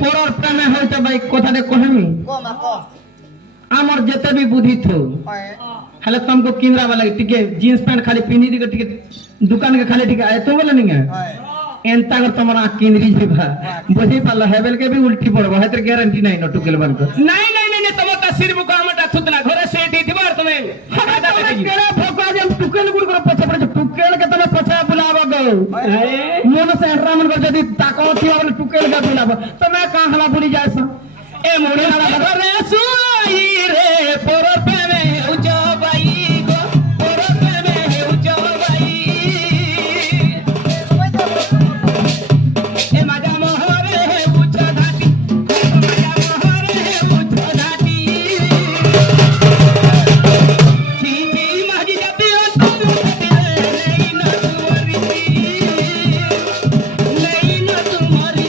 পরর প্রেমে হইতে ভাই কথাটা কহেমি আমার যেতে भी बुद्धि थो हेले तुमको किंद्रा वाला टिके जींस पैंट खाली पिनी दिके टिके दुकान के खाली टिके आए तो बोले नहीं है एंता कर तुम्हारा केंद्री जीवा बुझी पाला हेबल के भी उल्टी पड़बो है तेरे गारंटी नहीं न टुकेल बन को नहीं तुम का सिर मुका मटा सुतना घरे से दी दिवार तुम्हें फायदा देगी केरे भोका जब टुकेल गुड़ कर पछे पड़े टुकेल के तने पछे बुलावा गो मन से रामन कर जदी ताको थी वाला टुकेल के बुलावा तो मैं कहां हला बुली जाय सा ए मोड़ी वाला घरे सुई रे पर पे में उजो बाई गो पर पे में उजो बाई ए माजा मोहरे उजो धाटी माजा मोहरे उजो धाटी जी जी माजी जब नहीं न तुम्हारी नहीं न तुम्हारी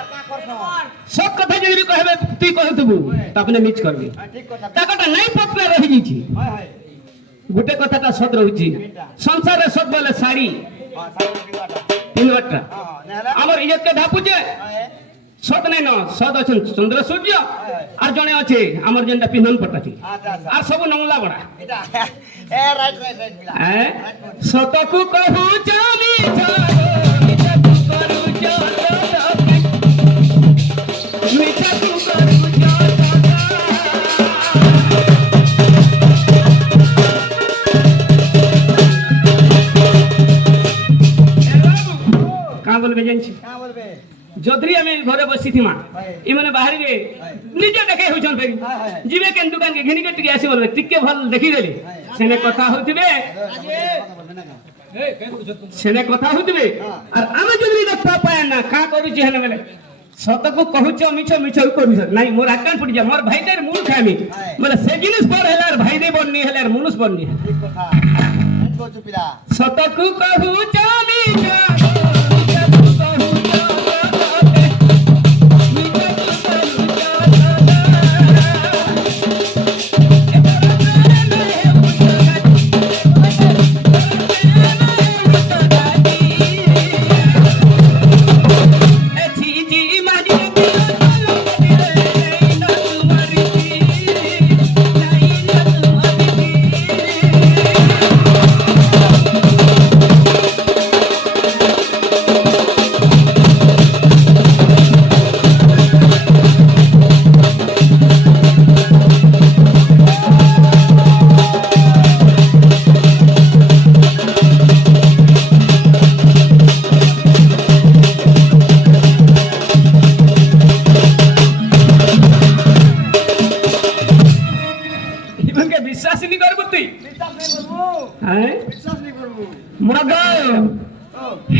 सब कथा जदी कहबे तू कहतबू तपने मिच करबी ताकटा नहीं पतला रहि जीची गुटे कथाटा सत रहउची संसार रे सत बोले साड़ी तीन वटा हमर इज्जत के ढापुचे सत नहीं न सत अछन चंद्र सूर्य और जने अछि हमर जेंडा पिनन पटाती और सब नंगला बड़ा ए राइट बिला सत को कहू जानी जाओ मिठा तू करू जो मिठा तू करू जो का बोलबे जानछि का बोलबे जोधरी हमें घरे बसी थी मां ई माने बाहर गे निजे देखे होछन फेरी जीवे केन दुकान के घिनी के टिके आसी बोलबे टिके भल देखि देली सेने कथा होतिबे सेने कथा होतिबे और आमे जोधरी देखा पाए ना का करू छी हने बेले सत को कहूछ मिछ मिछ करू नहीं मोर आकान पड़ी जा मोर भाई देर मूल खामी बोले से जिनिस पर हेलार भाई दे बननी हेलार मुनुस बननी ठीक कथा को चुपिला सत को कहूछ मिछ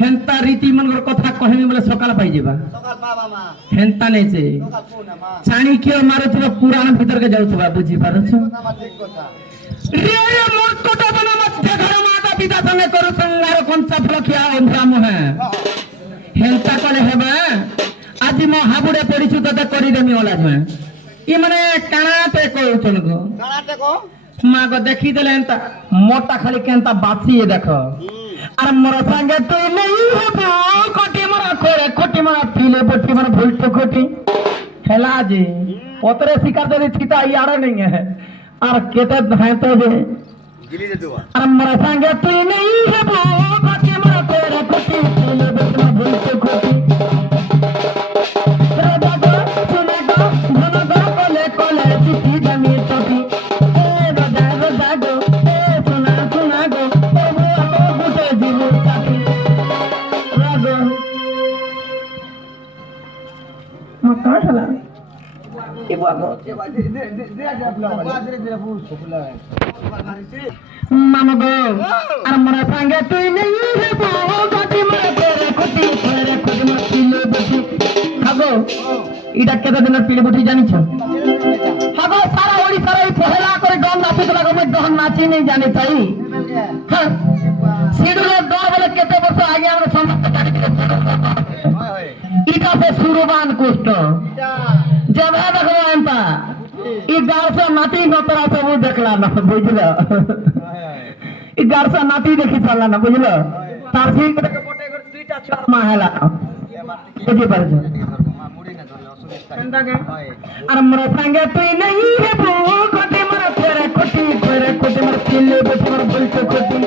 हेंता रीति मन कथा कहमी बोले सकाल पाई जेबा सकाल बाबा मा हेंता नै से सकाल पूना मा चाणी के मारुथबा पुराण भीतर के जाउथबा बुझी पारछ ठीक कथा रे रे मोर कोटा बना मध्य घर माता पिता संगे करू संगार कोन सफल किया अंधाम है हेंता कोले हेबा आज मो हाबुडे पडिछु तते करी देमी ओला में ई माने कानाते कहउछन गो कानाते को मां को देखी देले हेंता मोटा खाली केंता बाछी ये देखो अरे मोरा संगे तो नहीं हो कोटी मोरा कोरे कोटी मोरा पीले बट्टी मोरा भुलटो कोटी हेला जी ओतरे शिकार दे थीता यार नहीं है और केते है तो जे गिली दे दुआ अरे मोरा संगे तो नहीं हो कोटी मोरा कोरे कोटी पीले बट्टी मोरा भुलटो कोटी रे दादा सुने गो धन गो कोले कोले चिट्ठी जमी टोटी ए दादा गो ए सुना सुना गो मामा गो और मोरा संगे तू नहीं है बो गति मरे तेरे खुदी मत এটা কেতে দিনের পিলি বুঝি জানিছ হগো সারা ওড়িশার এই পহেলা করে ডন নাচুতলা গমে ডন নাচি নেই জানি তাই হ্যাঁ সিডুলের ডর বলে কেতে বছর আগে আমরা সমস্ত জানি এটা সে সুরবান কুষ্ঠ যেভাবে দেখো এমতা ই গাড়সা নাতি নতরা সবু দেখলা না বুঝল ই গাড়সা নাতি দেখি পারলা না বুঝল তার ঠিক দুইটা চার মা হেলা বুঝি পারছ আর মোর সঙ্গে তুই নেই হেবু কোটি মোর ফেরে কোটি মোর চিল্লে বসে মোর বলতে কোটি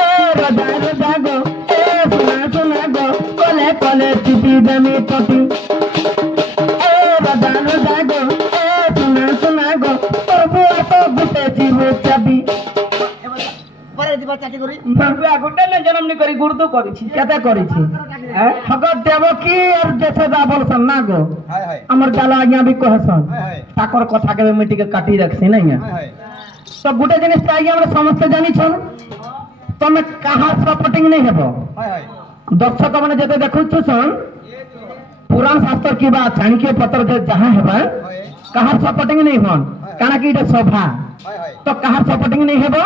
এ রাজা গো এ সোনা গো কলে কলে চিঠি দেমি কোটি এ রাজা গো এ সোনা গো প্রভু এত গুটে জীব চাবি পরে দিবা চাটি করি বাবা গুটে না জন্মনি করি গুরুদু করিছি কেতে করিছি হ্যাঁ ভগত দেবকী আর যশোদা বলছন না গো হায় হায় আমার জালা আজ্ঞা বি কহছন হায় হায় তাকর কথা কেবে মিটিকে কাটি রাখছি না হায় হায় তো গুটে জিনিসটা আগে আমরা সমস্ত জানিছ তুমি কাহার সাপোর্টিং নেই হেব হায় হায় দর্শক মানে যেতে দেখুছন পুরাণ শাস্ত্র কি বা চাণক্য পত্র যে যাহা হেবা কাহার সাপোর্টিং নেই হন কানা কি এটা সভা তো কাহার সাপোর্টিং নেই হেব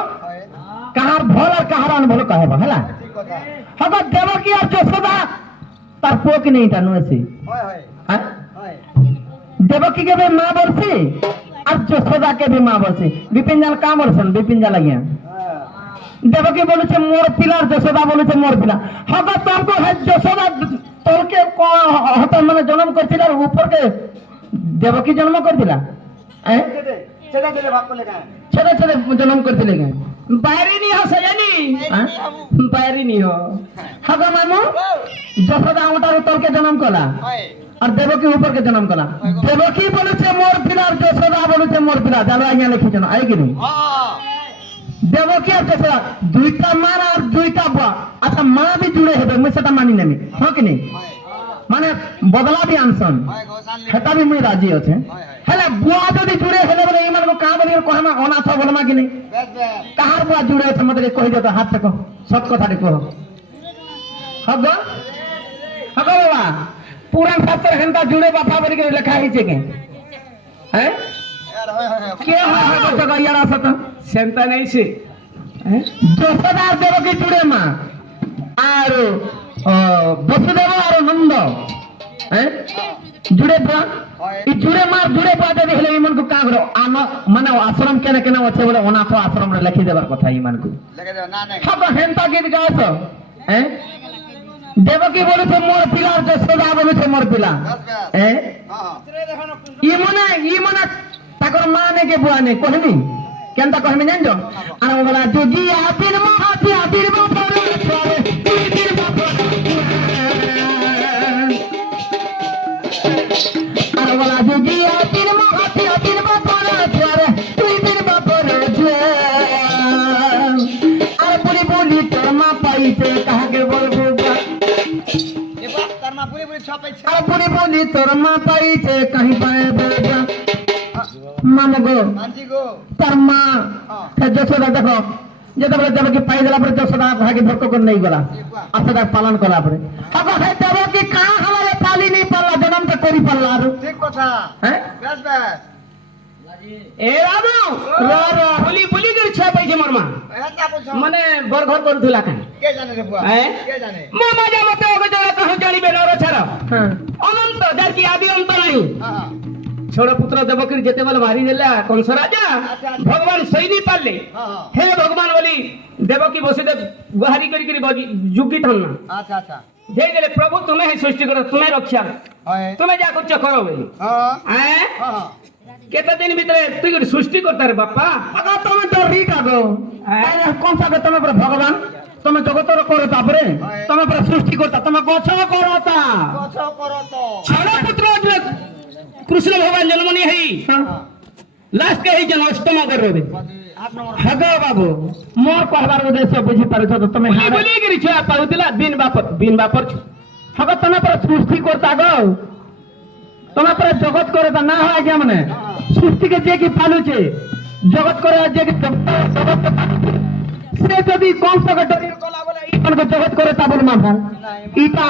কাহার ভল আর কাহার অনভল কহেব হেলা হব দেবকী আর যশোদা তার পোক নেই টা নয়েছে হ্যাঁ দেবকী কে মা বলছে আর যশোদা কে মা বলছে বিপিন জাল কা বলছেন বিপিন জাল লাগিয়া দেবকী বলেছে মোর পিলা আর যশোদা বলেছে মোর পিলা হব তোমাকে যশোদা তোরকে হত মানে জন্ম করছিল আর উপরকে দেবকী জন্ম করছিলা হ্যাঁ সেটা দিলে ভাব করলে কেন ছেলে ছেলে জন্ম করছিলে কেন বাইরে নি হো সজানি বাইরে নি হো হগা মামু যশোদা ওটার তোরকে জন্ম কলা আর দেবকী উপরকে জন্ম কলা দেবকী বলেছে মোর পিলা আর যশোদা বলেছে মোর পিলা জানো আগে লিখেছেন আই কি দেবকী আর যশোদা দুইটা মা আর দুইটা বা আচ্ছা মা भी जुड़े হবে মই সেটা মানি নেমি হ্যাঁ কি নেই মানে বদলা भी আনছন সেটা भी মই রাজি আছে হেলে বুয়া যদি জুড়ে হেলে বলে ইমান কো কা বলি কহমা অনাথ বলমা কি নেই কাহার বুয়া জুড়ে আছে মতে কই দে তো হাত থেকে সৎ কথাটি কহ হগ হগ বাবা পুরাণ শাস্ত্র হেনতা জুড়ে বাপা বলি কে লেখা হইছে কে হ্যাঁ কে হয় বচ্চা গাইয়ার আসত সেনতা নাই সে যশোদা আর দেবকী জুড়ে মা আর বসুদেব আর নন্দ হ্যাঁ জুড়ে বুয়া ই জুড়ে মার জুড়ে বুয়া যদি হেলে ইমান কো কা করে মানে আশ্রম কেন কেন আছে বলে অনাথ আশ্রম রে লিখি দেবার কথা ইমান কো লিখে দেব না না সব হেনতা গীত গাছ হ্যাঁ দেবকী বলেছে মোর পিলা আর যশোদা বলেছে মোর পিলা হ্যাঁ ই মনে তাকর মা নে কে বুয়া নে কহনি কেনতা কহমি জানছো আর ওলা যোগী আপির মহাতি আপির বাপরে চলে তুই দিন বাপরে আর ওলা যোগী আপির মহাতি আপির বাপরে চলে তুই দিন বাপরে চলে আর বলি বলি তোর মা পাইছে কাহাকে বলবো এবার তোর মা বলি বলি ছাপাইছে আর বলি বলি তোর মা পাইছে কাহি পাইবে মামা গো আন্টি গো তার মা যশোদা দেখো যেটা বলে দেবকী পাই দেলা পরে যশোদা ভাগে ধক্ক করে নেই গলা আচ্ছা পালন করা পরে আবার হে দেবকী কা হলারে পালি নেই পারলা জন্মটা করি পারলা আর ঠিক কথা হ্যাঁ বেশ বেশ এ রাবু রা বলি বলি করে ছা পাইছে মোর মা এটা বুঝো মানে ঘর ঘর করে ধুলা কেন কে জানে রে বুয়া কে জানে মামা যাবতে ওকে যারা কহ জানিবে না রে ছাড়া হ্যাঁ অনন্ত যার কি আদি অন্ত নাই হ্যাঁ ছোট পুত্র দেবকীর যেতে বলে মারি দেলা কংস রাজা ভগবান সৈনি পারলে হে ভগবান বলি দেবকী বসুদেব গুহারি করি করি যুগি থন না আচ্ছা আচ্ছা যেই গেলে প্রভু তুমি হে সৃষ্টি করো তুমি রক্ষা তুমি যা করছো করো বলি হ্যাঁ কেতে দিন ভিতরে তুই করে সৃষ্টি করতে রে বাপ্পা আগা তুমি তো রিক আগো কোন সাথে তুমি পরে ভগবান তুমি জগতর করো তারপরে তুমি পরে সৃষ্টি করতা তুমি গছ করো তা ছোট পুত্র কৃষ্ণ ভগবান জন্ম নিয়ে হই লাস্ট কে হই যেন অষ্টম করবে হগো বাবু মোর কহবার উদ্দেশ্য বুঝি পারছো তো তুমি বলি গরিছ পাউতিলা বিন বাপর হগো তুমি পরে সৃষ্টি করতা গো তুমি পরে জগৎ করে তা না হয় যে মানে সৃষ্টিকে যে কি পালুছে জগৎ করে যে কি জগৎ সে যদি কম সকে ডরির কলা বলে এই জগৎ করে তা বল মা ইটা